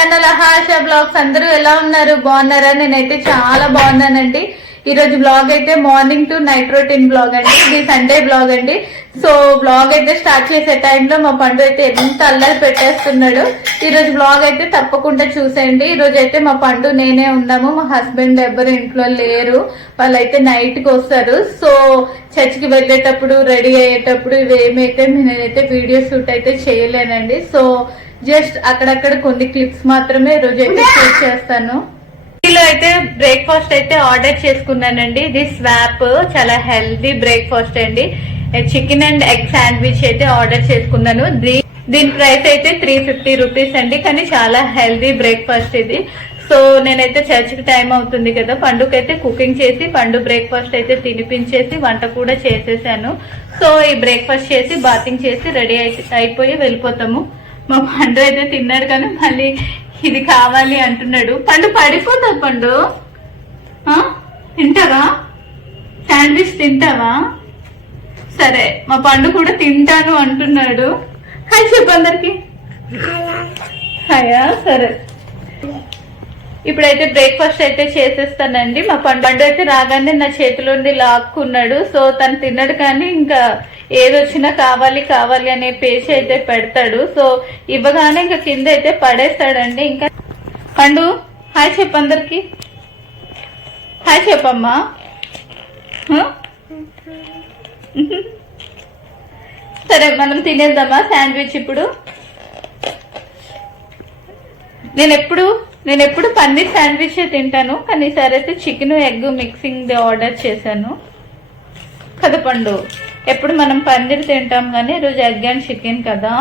Channel ASHA blogs. అందరూ ఎలా ఉన్నారు? బాగున్నారా? నేనైతే చాలా బాగున్నానండి. ఈ రోజు బ్లాగ్ అయితే morning to night routine blog అండి. ఇది సండే బ్లాగ్ అండి. సో బ్లాగ్ అయితే స్టార్ట్ చేసే టైంలో మా పండు అయితే ఎంత అల్లరి పెట్టేస్తున్నాడు. ఈ రోజు బ్లాగ్ అయితే తప్పకుండా చూసేయండి. ఈ రోజు అయితే మా పండు నేనే ఉన్నాము, మా హస్బెండ్ ఎవరు ఇంట్లో లేరు. వాళ్ళైతే నైట్ కి వస్తారు. సో చర్చికి వెళ్ళేటప్పుడు రెడీ అయ్యేటప్పుడు ఇవేమైతే నేనైతే వీడియో షూట్ అయితే చేయలేనండి. సో జస్ట్ అక్కడక్కడ కొన్ని క్లిప్స్ మాత్రమే రోజు అయితే షూట్ చేస్తాను. ఇందులో అయితే బ్రేక్ఫాస్ట్ అయితే ఆర్డర్ చేసుకున్నానండి. ఇది స్వాప్, చాలా హెల్దీ బ్రేక్ఫాస్ట్ అండి. చికెన్ అండ్ ఎగ్ శాండ్విచ్ అయితే ఆర్డర్ చేసుకున్నాను. దీని ప్రైస్ అయితే 350 రూపీస్ అండి. కానీ చాలా హెల్దీ బ్రేక్ఫాస్ట్ ఇది. సో నేనైతే చర్చికి టైం అవుతుంది కదా, పండుకైతే కుకింగ్ చేసి పండు బ్రేక్ఫాస్ట్ అయితే తినిపించేసి వంట కూడా చేసేసాను. సో ఈ బ్రేక్ఫాస్ట్ చేసి బాతింగ్ చేసి రెడీ అయిపోయి వెళ్ళిపోతాము. మా పండు అయితే తిన్నాడు కానీ మళ్ళీ ఇది కావాలి అంటున్నాడు. పండు పడిపోతావు పండు, తింటావా? శాండ్విచ్ తింటావా? సరే, మా పండు కూడా తింటాను అంటున్నాడు. హాయ్ చెప్పు అందరికి. హాయా? సరే, ఇప్పుడైతే బ్రేక్ఫాస్ట్ అయితే చేసేస్తానండి. మా పండు అయితే రాగానే నా చేతిలోండి లాక్కున్నాడు. సో తను తిన్నాడు కానీ ఇంకా ఏదొచ్చినా కావాలి కావాలి అనే పేచి అయితే పెడతాడు. సో ఇవ్వగానే ఇంకా కింద అయితే పడేస్తాడండి. ఇంకా పండు హాయ్ చెప్పు అందరికి. హాయ్ చెప్పమ్మా. సరే మనం తినేద్దామా శాండ్విచ్ ఇప్పుడు. నేను ఎప్పుడు పన్నీర్ శాండ్విచ్ తింటాను, కానీ ఈసారి అయితే చికెన్ ఎగ్ మిక్సింగ్ ఆర్డర్ చేశాను కదా పండు. ఎప్పుడు మనం పన్నీర్ తింటాం కానీ ఈరోజు ఎగ్ అండ్ చికెన్ కదా.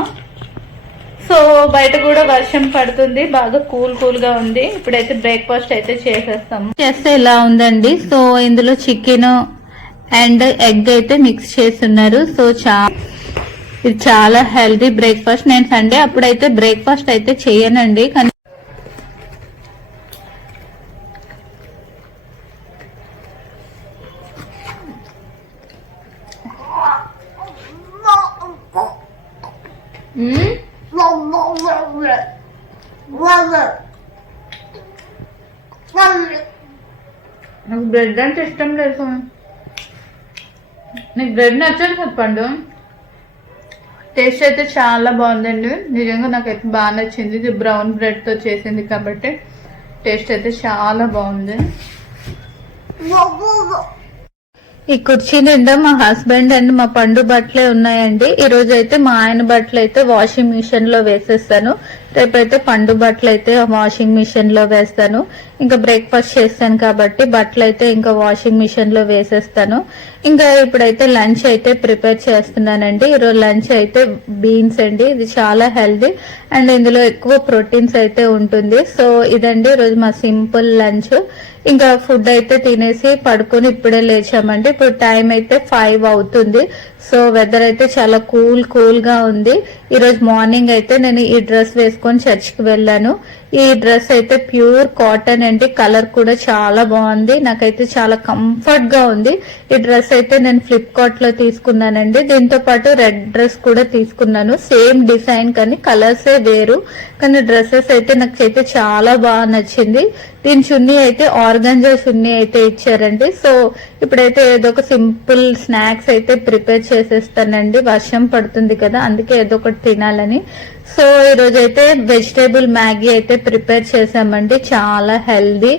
సో బయట కూడా వర్షం పడుతుంది, బాగా కూల్ గా ఉంది. ఇప్పుడైతే బ్రేక్ఫాస్ట్ అయితే చేసేస్తాము. చేస్తే ఇలా ఉందండి. సో ఇందులో చికెన్ అండ్ ఎగ్ అయితే మిక్స్ చేస్తున్నారు. సో ఇది చాలా హెల్దీ బ్రేక్ఫాస్ట్. నేను సండే అప్పుడైతే బ్రేక్ఫాస్ట్ అయితే చేయనండి, కానీ నాకు బ్రెడ్ అంటే ఇష్టం లేదు. నీకు బ్రెడ్ నచ్చదు కదా పండు. టేస్ట్ అయితే చాలా బాగుందండి, నిజంగా నాకైతే బాగా నచ్చింది. ఇది బ్రౌన్ బ్రెడ్ తో చేసింది కాబట్టి టేస్ట్ అయితే చాలా బాగుంది. ఈ కుర్చీ నిండా మా హస్బెండ్ అండ్ మా పండు బట్టలే ఉన్నాయండి. ఈ రోజు అయితే మా ఆయన బట్టలు అయితే వాషింగ్ మిషన్ లో వేసేస్తాను. రేపైతే పండు బట్టలు అయితే వాషింగ్ మిషన్ లో వేస్తాను. ఇంకా బ్రేక్ఫాస్ట్ చేస్తాను కాబట్టి బట్టలు అయితే ఇంకా వాషింగ్ మిషన్ లో వేసేస్తాను. ఇంకా ఇప్పుడైతే లంచ్ అయితే ప్రిపేర్ చేస్తున్నానండి. ఈరోజు లంచ్ అయితే బీన్స్ అండి. ఇది చాలా హెల్దీ అండ్ ఇందులో ఎక్కువ ప్రోటీన్స్ అయితే ఉంటుంది. సో ఇదండి ఈరోజు మా సింపుల్ లంచ్. ఇంకా ఫుడ్ అయితే తినేసి పడుకొని ఇప్పుడే లేచామండి. ఇప్పుడు టైం అయితే 5 అవుతుంది. సో వెదర్ అయితే చాలా కూల్ గా ఉంది. ఈ రోజు మార్నింగ్ అయితే నేను ఈ డ్రెస్ వేసుకొని చర్చికి వెళ్ళాను. ఈ డ్రెస్ అయితే ప్యూర్ కాటన్ అండి. కలర్ కూడా చాలా బాగుంది, నాకైతే చాలా కంఫర్ట్ గా ఉంది. ఈ డ్రెస్ అయితే నేను ఫ్లిప్కార్ట్ లో తీసుకున్నానండి. దీంతో పాటు రెడ్ డ్రెస్ కూడా తీసుకున్నాను, సేమ్ డిజైన్ కానీ కలర్సే వేరు. కానీ డ్రెస్సెస్ అయితే నాకైతే చాలా బాగా నచ్చింది. దీని చున్నీ అయితే ఆర్గాంజా చున్నీ అయితే ఇచ్చారండి. సో ఇప్పుడైతే ఏదో ఒక సింపుల్ స్నాక్స్ అయితే ప్రిపేర్ చేసేస్తానండి. వర్షం పడుతుంది కదా, అందుకే ఏదో ఒకటి తినాలని. సో ఈ రోజు అయితే వెజిటేబుల్ మ్యాగీ అయితే ప్రిపేర్ చేసామండి. చాలా హెల్దీ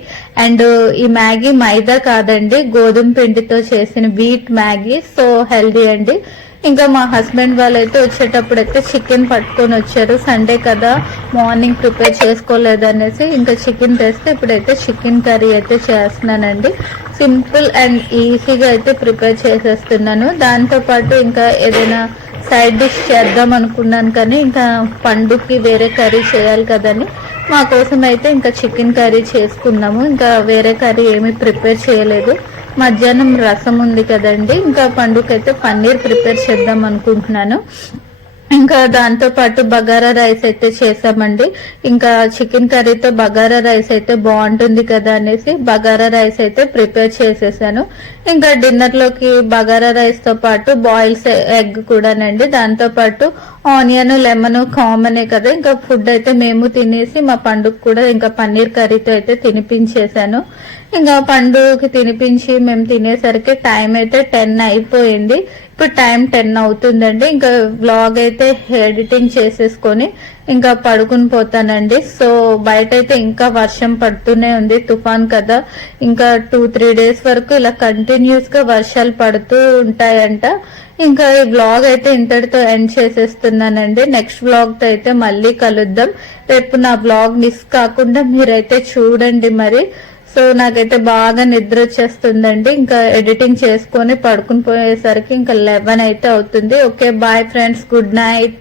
అండ్ ఈ మ్యాగీ మైదా కాదండి, గోధుమ పిండితో చేసిన వీట్ మ్యాగీ. సో హెల్దీ అండి. ఇంకా మా హస్బెండ్ వాళ్ళైతే వచ్చేటప్పుడు అయితే చికెన్ పట్టుకొని వచ్చారు. సండే కదా, మార్నింగ్ ప్రిపేర్ చేసుకోలేదనేసి ఇంకా చికెన్ తెస్తే ఇప్పుడైతే చికెన్ కర్రీ అయితే చేస్తున్నానండి. సింపుల్ అండ్ ఈజీగా అయితే ప్రిపేర్ చేసేస్తున్నాను. దాంతో పాటు ఇంకా ఏదైనా సైడ్ డిష్ చేద్దాం అనుకున్నాను, కానీ ఇంకా పండుకి వేరే కర్రీ చేయాలి కదని మా కోసం అయితే ఇంకా చికెన్ కర్రీ చేసుకున్నాము. ఇంకా వేరే కర్రీ ఏమీ ప్రిపేర్ చేయలేదు. మధ్యాహ్నం రసం ఉంది కదండి, ఇంకా పండుకైతే పన్నీర్ ప్రిపేర్ చేద్దాం అనుకుంటున్నాను. ఇంకా దాంతో పాటు బగారా రైస్ అయితే చేసామండి. ఇంకా చికెన్ కర్రీతో బగారా రైస్ అయితే బాగుంటుంది కదా అనేసి బగారా రైస్ అయితే ప్రిపేర్ చేసేసాను. ఇంకా డిన్నర్ లోకి బగారా రైస్ తో పాటు బాయిల్స్ ఎగ్ కూడానండి. దాంతో పాటు ఆనియన్ లెమన్ కామనే కదా, ఇంకా ఫుడ్ అయితే మేము తినేసి మా పండుగ కూడా ఇంకా పన్నీర్ కర్రీతో అయితే తినిపించేశాను. ఇంకా పండుగకి తినిపించి మేము తినేసరికి టైం అయితే 10 అయిపోయింది. ఇప్పుడు టైం 10 అవుతుందండి. ఇంకా వ్లాగ్ అయితే ఎడిటింగ్ చేసేసుకొని ఇంకా పడుకుని పోతానండి. సో బయట అయితే ఇంకా వర్షం పడుతూనే ఉంది, తుఫాన్ కదా. ఇంకా 2-3 డేస్ వరకు ఇలా కంటిన్యూస్ గా వర్షాలు పడుతూ ఉంటాయంట. ఇంకా ఈ వ్లాగ్ అయితే ఇంతటితో ఎండ్ చేసేస్తున్నానండి. నెక్స్ట్ వ్లాగ్ తో అయితే మళ్ళీ కలుద్దాం. రేపు నా వ్లాగ్ మిస్ కాకుండా మీరైతే చూడండి మరి. సో నాకైతే బాగా నిద్ర వచ్చేస్తుందండి. ఇంకా ఎడిటింగ్ చేసుకొని పడుకుని పోయేసరికి ఇంకా 11 అయితే అవుతుంది. Okay, bye friends, good night.